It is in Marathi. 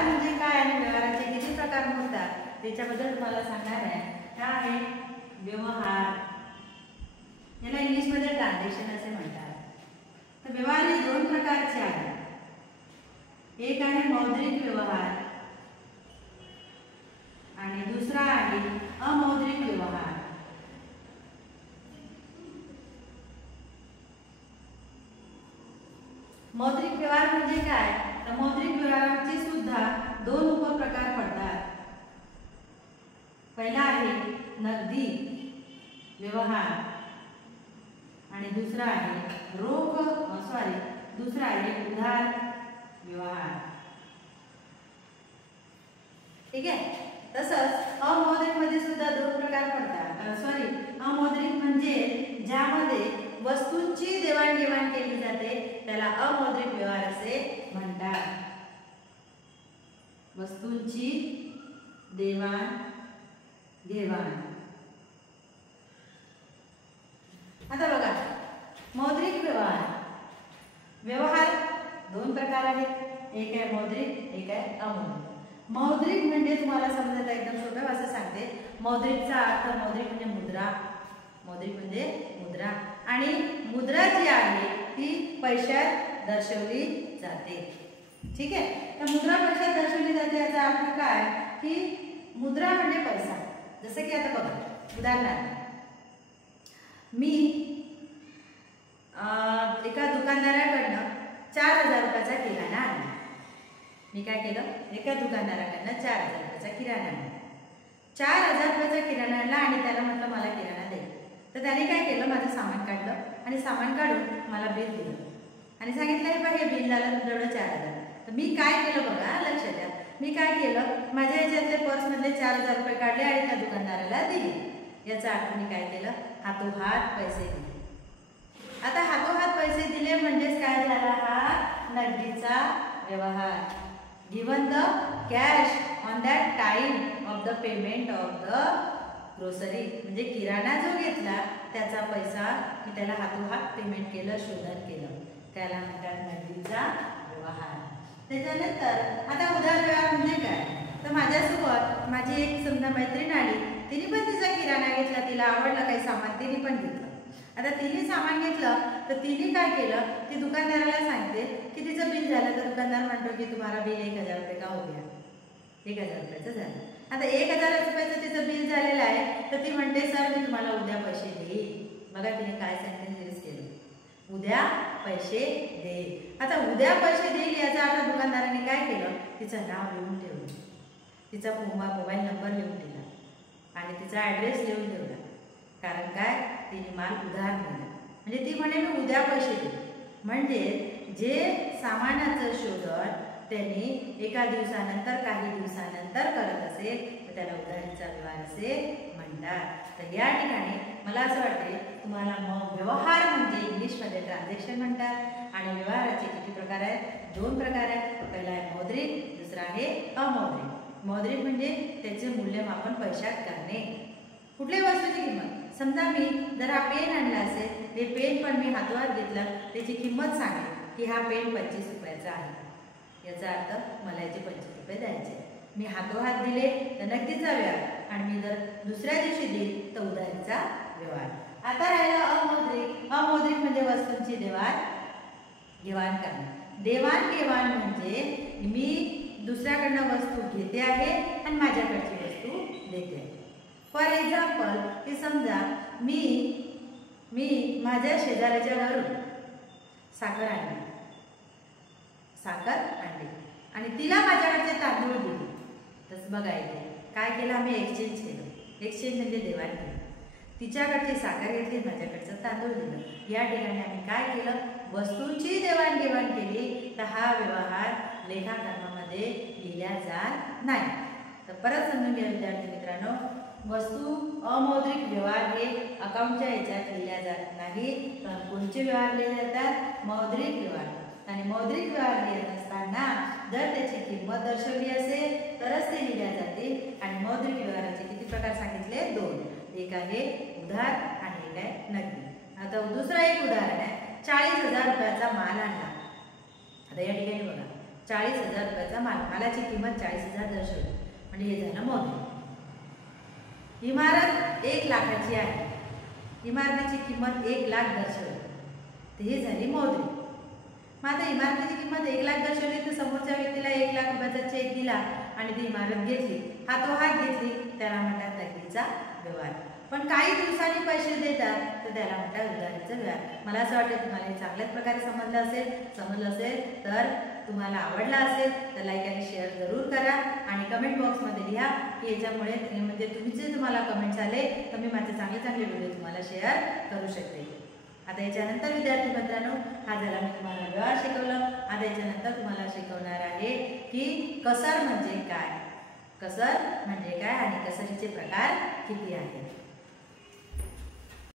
व्यवहार म्हणजे काय आणि व्यवहाराचे किती प्रकार मोडतात त्याच्याबद्दल तुम्हाला सांगणार आहे. हा आहे व्यवहार, याला इंग्लिशमध्ये ट्रान्झॅक्शन असे म्हणतात. तर व्यवहार हे दोन प्रकारचे आहेत. एक आहे मौद्रिक व्यवहार आणि दुसरा आहे अमौद्रिक व्यवहार. मौद्रिक व्यवहार म्हणजे काय, तर मौद्रिक व्यवहारांचे सुद्धा दोन उपप्रकार पडतात. पहिला आहे नगदी व्यवहार आणि दुसरा आहे दुसरा आहे उधार व्यवहार. ठीक आहे. तसंच अमौद्रिक मध्ये सुद्धा दोन प्रकार पडतात. अमौद्रिक म्हणजे ज्यामध्ये वस्तूंची देवाणघेवाण केली जाते त्याला अमौद्रिक व्यवहार असे म्हणतात. वस्तूंची देवाणघेवाण. आता बघा, मौद्रिक व्यवहार दोन प्रकार आहेत. एक आहे मौद्रिक, एक आहे अमौद्रिक. मौद्रिक म्हणजे तुम्हाला समजायला एकदम सोपं असं सांगते. मौद्रिकचा अर्थ मौद्रिक म्हणजे मुद्रा आणि मुद्रा जी आहे ती पैशात दर्शवली जाते. ठीक आहे. तर मुद्रा पैशात दर्शवली जाते याचा अर्थ काय की मुद्रा म्हणजे पैसा. जसं की आता बघा, उदाहरणार्थ मी एका दुकानदाराकडनं 4000 रुपयाचा किराणा आणला. मी काय केलं, एका दुकानदाराकडनं 4000 रुपयाचा किराणा आणला. 4000 रुपयाचा किराणा आणला आणि त्याला म्हटलं मला किराणा दे. तर त्याने काय केलं, माझं सामान काढलं आणि सामान काढून मला बिल दिलं आणि सांगितलं हे बघा हे बिल झालं तुमच्याकडं 4000. तर मी काय केलं बघा, लक्षात द्या, मी काय केलं, माझ्या ह्याच्यातले पर्समधले 4000 रुपये काढले आणि त्या दुकानदाराला दिले. याचा अर्थ मी काय केलं, हातोहात पैसे दिले. आता हातोहात पैसे दिले म्हणजेच काय झाला, हा नगदीचा व्यवहार. Given the cash on that time of the payment of the grocery. म्हणजे किराणा जो घेतला त्याचा पैसा मी त्याला हातोहात पेमेंट केलं, शोधन केलं, त्याला म्हणतात नगदीचा व्यवहार. त्याच्यानंतर आता उधार व्यवहार म्हणजे काय, तर माझ्यासोबत माझी एक समजा मैत्रीण आली, तिने पण तिचा किराणा घेतला, तिला आवडलं काही सामान, तिने पण घेतलं. आता तिने सामान घेतलं तर तिने काय केलं, ती दुकानदाराला सांगते की तिचं बिल झालं. तर दुकानदार म्हणतो की तुम्हाला बिल 1000 रुपये का हो गया, 1000 रुपयाचं झालं. आता 1000 रुपयाचं तिचं बिल झालेलं आहे. तर ती म्हणते सर मी तुम्हाला उद्या पैसे देईन. बघा तिने काय सेंटेन्स यूज केलं, उद्या पैसे दे. आता उद्या पैसे देईल याचा अर्थ दुकानदाराने काय केलं, तिचं नाव लिहून ठेवलं, तिचा मोबाईल नंबर लिहून ठेवला आणि तिचा ॲड्रेस लिहून ठेवला. कारण काय, तिने माल उधार दिला. म्हणजे ती म्हणे मी उद्या पैसे देईन. म्हणजे जे सामानाचं शोधन त्यांनी एका दिवसानंतर काही दिवसानंतर करत असेल तर त्याला उधारीचा व्यवहार असे म्हणतात. तर या ठिकाणी मला असं वाटते तुम्हाला व्यवहार म्हणजे इंग्लिशमध्ये ट्रान्झॅक्शन म्हणतात आणि व्यवहाराचे किती प्रकार आहेत, दोन प्रकार आहेत. पहिला आहे मौद्रिक, दुसरा आहे अमौद्रिक. मौद्रिक म्हणजे त्याचे मूल्यमापन पैशात करणे. कुठल्याही वस्तूची किंमत, समजा मी जर हा पेन आणला असेल, हे पेन पण मी हातोहात घेतलं, त्याची किंमत सांगेल की हा पेन 25 रुपयाचा आहे. याचा अर्थ मला याचे 25 रुपये द्यायचे. मी हातोहात दिले तर नगदीचा व्यवहार आणि मी जर दुसऱ्या दिवशी दिली तर उधारीचा व्यवहार. आता राहिलं अमौद्रिक. अमौद्रिक म्हणजे वस्तूंची देवाणघेवाण करणे. देवाणघेवाण म्हणजे मी दुसऱ्याकडनं वस्तू घेते आहे आणि माझ्याकडची वस्तू देते आहे. फॉर एक्झाम्पल की समजा मी माझ्या शेजाऱ्याच्या घरून साखर आणली आणि तिला माझ्याकडचे तांदूळ दिले. तसं बघा इथे काय केलं, आम्ही एक्सचेंज केलं. एक्सचेंज म्हणजे देवाणघेवाण. तिच्याकडची साखर घेतली, माझ्याकडचं तांदूळ दिलं. या ठिकाणी आम्ही काय केलं, वस्तूंची देवाणघेवाण केली. तर हा व्यवहार लेखाकर्मामध्ये लिहिला जात नाही. तर परत समजून घ्या विद्यार्थी मित्रांनो, वस्तू अमौद्रिक व्यवहार हे अकाउंटच्या ह्याच्यात लिहिल्या जात नाही. तर कोणते व्यवहार लिहिले जातात, मौद्रिक व्यवहार. आणि मौद्रिक व्यवहार लिहित असताना जर त्याची किंमत दर्शवली असेल तरच ते लिहिल्या जाते. आणि मौद्रिक व्यवहाराचे किती प्रकार सांगितले, दोन. एक आहे उधार आणि एक आहे नगदी. आता दुसरं एक उदाहरण आहे, 40,000 रुपयाचा माल आणला. आता या ठिकाणी बघा 40,000 रुपयाचा माल, मालाची किंमत 40,000 दर्शवली, म्हणजे हे झालं मोजणी. इमारत 1 लाखाची आहे, इमारतीची किंमत 1 लाख दर्शवली, तर ही झाली मोजणी. मग आता इमारतीची किंमत 1 लाख दर्शवली तर समोरच्या व्यक्तीला 1 लाख रुपयाचा चेक दिला आणि ती इमारत घेतली, हातोहात घेतली, त्याला म्हणतात नगदीचा व्यवहार. पण काही दिवसांनी पैसे देतात तर त्याला म्हणतात उधारीचा व्यवहार. मला असं वाटतं तुम्हाला हे चांगल्याच प्रकारे समजलं असेल तर तुम्हाला आवडला असेल तर लाईक आणि शेअर जरूर करा आणि कमेंट बॉक्समध्ये लिहा की याच्यामुळे म्हणजे तुम्हाला कमेंट्स आले तर मी माझे चांगले व्हिडिओ तुम्हाला शेअर करू शकते. आता याच्यानंतर विद्यार्थी मित्रांनो, हा झाला मी तुम्हाला व्यवहार शिकवलं. आता याच्यानंतर तुम्हाला शिकवणार आहे की कसर म्हणजे काय, कसर म्हणजे काय आणि कसरीचे प्रकार किती आहेत.